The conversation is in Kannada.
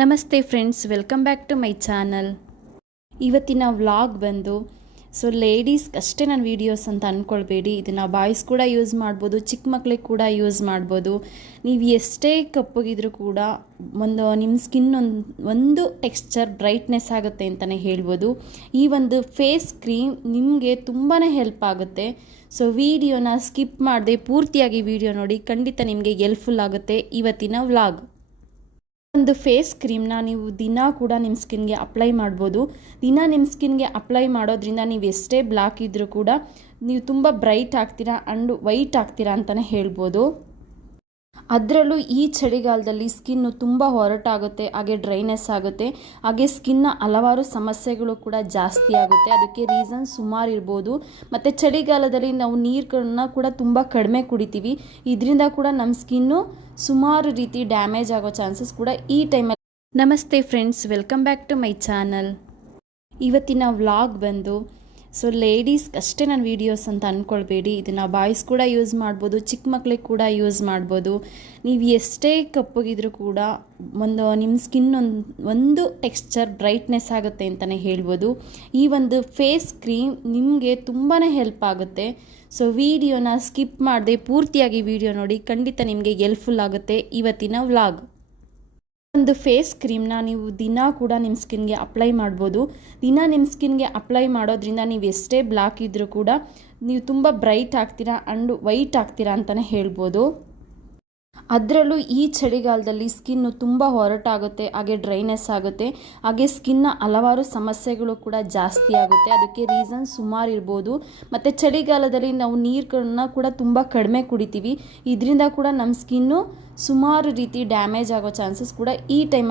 ನಮಸ್ತೆ friends, welcome back to my channel. ಇವತ್ತಿನ ವ್ಲಾಗ್ ಬಂದು, ಸೊ ಲೇಡೀಸ್ಗೆ ಅಷ್ಟೇ ನಾನು ವೀಡಿಯೋಸ್ ಅಂತ ಅಂದ್ಕೊಳ್ಬೇಡಿ ಇದನ್ನು ಬಾಯ್ಸ್ ಕೂಡ ಯೂಸ್ ಮಾಡ್ಬೋದು ಚಿಕ್ಕ ಮಕ್ಕಳಿಗೆ ಕೂಡ ಯೂಸ್ ಮಾಡ್ಬೋದು. ನೀವು ಎಷ್ಟೇ ಕಪ್ಪಗಿದ್ರೂ ಕೂಡ ಒಂದು ನಿಮ್ಮ ಸ್ಕಿನ್ ಒಂದು ಒಂದು ಟೆಕ್ಸ್ಚರ್ ಬ್ರೈಟ್ನೆಸ್ ಆಗುತ್ತೆ ಅಂತಲೇ ಹೇಳ್ಬೋದು. ಈ ಒಂದು ಫೇಸ್ ಕ್ರೀಮ್ ನಿಮಗೆ ತುಂಬಾ ಹೆಲ್ಪ್ ಆಗುತ್ತೆ. ಸೊ ವಿಡಿಯೋನ ಸ್ಕಿಪ್ ಮಾಡದೆ ಪೂರ್ತಿಯಾಗಿ ವಿಡಿಯೋ ನೋಡಿ, ಖಂಡಿತ ನಿಮಗೆ ಹೆಲ್ಪ್ಫುಲ್ ಆಗುತ್ತೆ ಇವತ್ತಿನ ವ್ಲಾಗ್. ಒಂದು ಫೇಸ್ ಕ್ರೀಮ್ನ ನೀವು ದಿನ ಕೂಡ ನಿಮ್ಮ ಸ್ಕಿನ್ಗೆ ಅಪ್ಲೈ ಮಾಡ್ಬೋದು. ದಿನ ನಿಮ್ಮ ಸ್ಕಿನ್ಗೆ ಅಪ್ಲೈ ಮಾಡೋದ್ರಿಂದ ನೀವು ಎಷ್ಟೇ ಬ್ಲ್ಯಾಕ್ ಇದ್ದರೂ ಕೂಡ ನೀವು ತುಂಬ ಬ್ರೈಟ್ ಆಗ್ತೀರಾ ಅಂಡ್ ವೈಟ್ ಆಗ್ತೀರಾ ಅಂತಲೇ ಹೇಳ್ಬೋದು. ಅದರಲ್ಲೂ ಈ ಚಳಿಗಾಲದಲ್ಲಿ ಸ್ಕಿನ್ನು ತುಂಬ ಹೊರಟಾಗುತ್ತೆ, ಹಾಗೆ ಡ್ರೈನೆಸ್ ಆಗುತ್ತೆ, ಹಾಗೆ ಸ್ಕಿನ್ನ ಹಲವಾರು ಸಮಸ್ಯೆಗಳು ಕೂಡ ಜಾಸ್ತಿ ಆಗುತ್ತೆ. ಅದಕ್ಕೆ ರೀಸನ್ ಸುಮಾರು ಇರ್ಬೋದು. ಮತ್ತು ಚಳಿಗಾಲದಲ್ಲಿ ನಾವು ನೀರುಗಳನ್ನ ಕೂಡ ತುಂಬ ಕಡಿಮೆ ಕುಡಿತೀವಿ. ಇದರಿಂದ ಕೂಡ ನಮ್ಮ ಸ್ಕಿನ್ನು ಸುಮಾರು ರೀತಿ ಡ್ಯಾಮೇಜ್ ಆಗೋ ಚಾನ್ಸಸ್ ಕೂಡ ಈ ಟೈಮಲ್ಲಿ ನಮಸ್ತೆ friends, welcome back to my channel. ಇವತ್ತಿನ ವ್ಲಾಗ್ ಬಂದು ಸೊ ಲೇಡೀಸ್ಗೆ ಅಷ್ಟೇ ನಾನು ವೀಡಿಯೋಸ್ ಅಂತ ಅಂದ್ಕೊಳ್ಬೇಡಿ ಇದನ್ನು ಬಾಯ್ಸ್ ಕೂಡ ಯೂಸ್ ಮಾಡ್ಬೋದು, ಚಿಕ್ಕ ಮಕ್ಳಿಗೆ ಕೂಡ ಯೂಸ್ ಮಾಡ್ಬೋದು. ನೀವು ಎಷ್ಟೇ ಕಪ್ಪಗಿದ್ರೂ ಕೂಡ ಒಂದು ನಿಮ್ಮ ಸ್ಕಿನ್ ಒಂದು ಒಂದು ಟೆಕ್ಸ್ಚರ್ ಬ್ರೈಟ್ನೆಸ್ ಆಗುತ್ತೆ ಅಂತಲೇ ಹೇಳ್ಬೋದು. ಈ ಒಂದು ಫೇಸ್ ಕ್ರೀಮ್ ನಿಮಗೆ ತುಂಬಾ ಹೆಲ್ಪ್ ಆಗುತ್ತೆ. ಸೊ ವಿಡಿಯೋನ ಸ್ಕಿಪ್ ಮಾಡದೆ ಪೂರ್ತಿಯಾಗಿ ವಿಡಿಯೋ ನೋಡಿ, ಖಂಡಿತ ನಿಮಗೆ ಹೆಲ್ಪ್ಫುಲ್ ಆಗುತ್ತೆ ಇವತ್ತಿನ ವ್ಲಾಗ್ ಒಂದು ಫೇಸ್ ಕ್ರೀಮ್ನ ನೀವು ದಿನ ಕೂಡ ನಿಮ್ಮ ಸ್ಕಿನ್ಗೆ ಅಪ್ಲೈ ಮಾಡ್ಬೋದು. ದಿನ ನಿಮ್ಮ ಸ್ಕಿನ್ಗೆ ಅಪ್ಲೈ ಮಾಡೋದ್ರಿಂದ ನೀವು ಎಷ್ಟೇ ಬ್ಲ್ಯಾಕ್ ಇದ್ದರೂ ಕೂಡ ನೀವು ತುಂಬ ಬ್ರೈಟ್ ಆಗ್ತೀರಾ ಆ್ಯಂಡ್ ವೈಟ್ ಆಗ್ತೀರಾ ಅಂತಲೇ ಹೇಳ್ಬೋದು. ಅದರಲ್ಲೂ ಈ ಚಳಿಗಾಲದಲ್ಲಿ ಸ್ಕಿನ್ನು ತುಂಬ ಹೊರಟಾಗುತ್ತೆ, ಹಾಗೆ ಡ್ರೈನೆಸ್ ಆಗುತ್ತೆ, ಹಾಗೆ ಸ್ಕಿನ್ನ ಹಲವಾರು ಸಮಸ್ಯೆಗಳು ಕೂಡ ಜಾಸ್ತಿ ಆಗುತ್ತೆ. ಅದಕ್ಕೆ ರೀಸನ್ ಸುಮಾರು ಇರ್ಬೋದು. ಮತ್ತು ಚಳಿಗಾಲದಲ್ಲಿ ನಾವು ನೀರುಗಳನ್ನ ಕೂಡ ತುಂಬ ಕಡಿಮೆ ಕುಡಿತೀವಿ. ಇದರಿಂದ ಕೂಡ ನಮ್ಮ ಸ್ಕಿನ್ನು ಸುಮಾರು ರೀತಿ ಡ್ಯಾಮೇಜ್ ಆಗೋ ಚಾನ್ಸಸ್ ಕೂಡ ಈ ಟೈಮಲ್ಲಿ